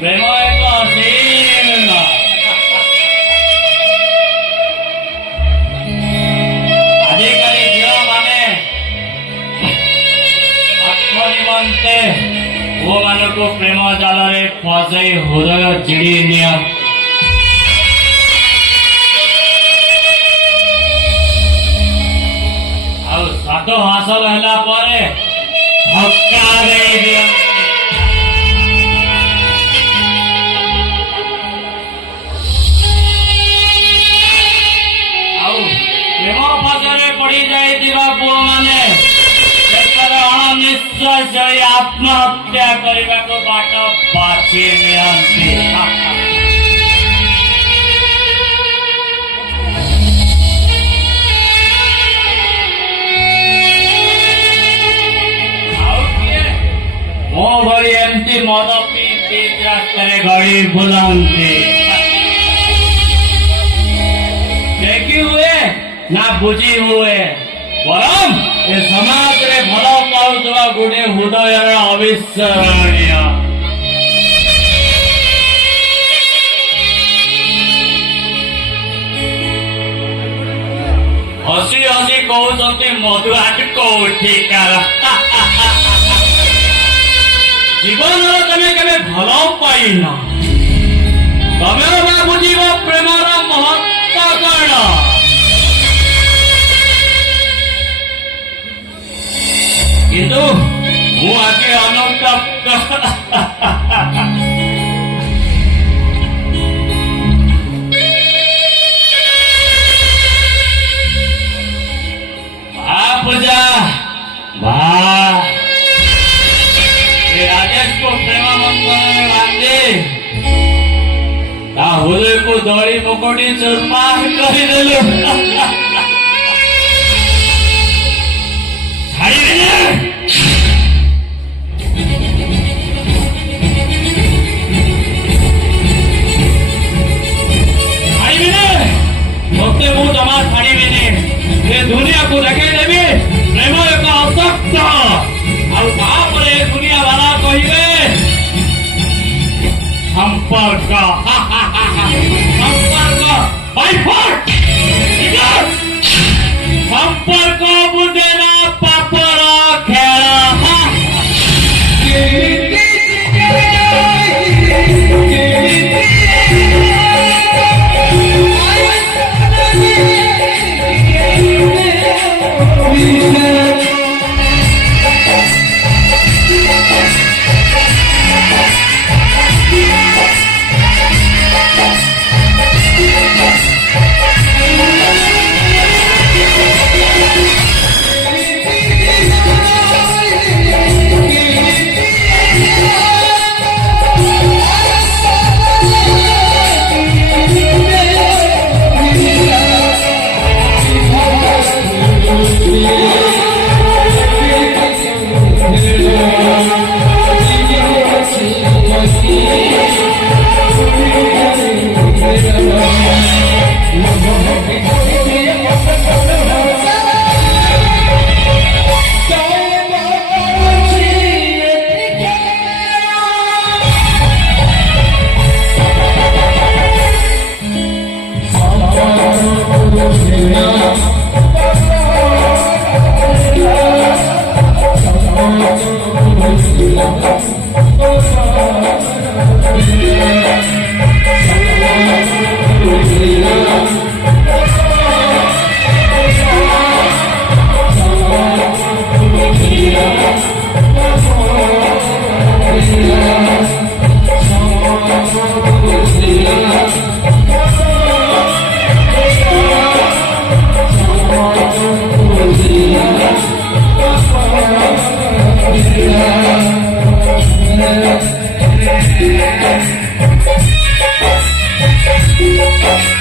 ପ୍ରେମ ଏକ ଅସୀମ। ଆଜିକାଲି ଝିଅମାନେ ଆତ୍ମ ନିମନ୍ତେ ପୁଅମାନଙ୍କୁ ପ୍ରେମ ଜାଲରେ ଫସାଇ ହୃଦୟ ଚିଡ଼ି ନିଅ। ଆଉ ସ୍ୱାଦ ହାସଲ ହେଲା ପରେ ଧକ୍କା ଦେଇ ଦିଅନ୍ତି। ଆଉ ପ୍ରେମ ଫାଦରେ ପଡ଼ି ଯାଇଥିବା ପୁଅମାନେ ଶେଷରେ ଅଣନିଶ୍ୱାସ ହୋଇ ଆତ୍ମହତ୍ୟା କରିବାକୁ ବାଟ ବାଛି ନିଅନ୍ତି। ମୋ ଭଳି ଏମିତି ମଦ ପିଇ ରାସ୍ତାରେ ଗଳି ବୁଲନ୍ତି। ଦେଖି ହୁଏ ନା ବୁଝି ହୁଏ, ବରଂ ଏ ସମାଜରେ ଭଲ ପାଉଥିବା ଗୋଟିଏ ହୃଦୟର ଅବିସ୍ମରଣୀୟ। ହସି ହସି କହୁଛନ୍ତି ମଧୁଆଟ କୋଉଠିକାର। ଜୀବନରେ ତମେ କେବେ ଭଲ ପାଇନ, ତମେ ବା ବୁଝିବ ପ୍ରେମର ମହତ୍ଵ କଣ। କିନ୍ତୁ ମୁଁ ଆଜି ଅନୁତପ୍ତ। ପୂଜା राजेश को प्रेम बंधन में बांधे हृदय को दौड़ी मुकोटी चुरमार करदेलु। मत मु जमा छाड़ी दुनिया को देखई देवी प्रेम एक असक्त। आउे दुनिया वाला कहे संपर्क संपर्क बुझे ना पापर खेल। Thank you.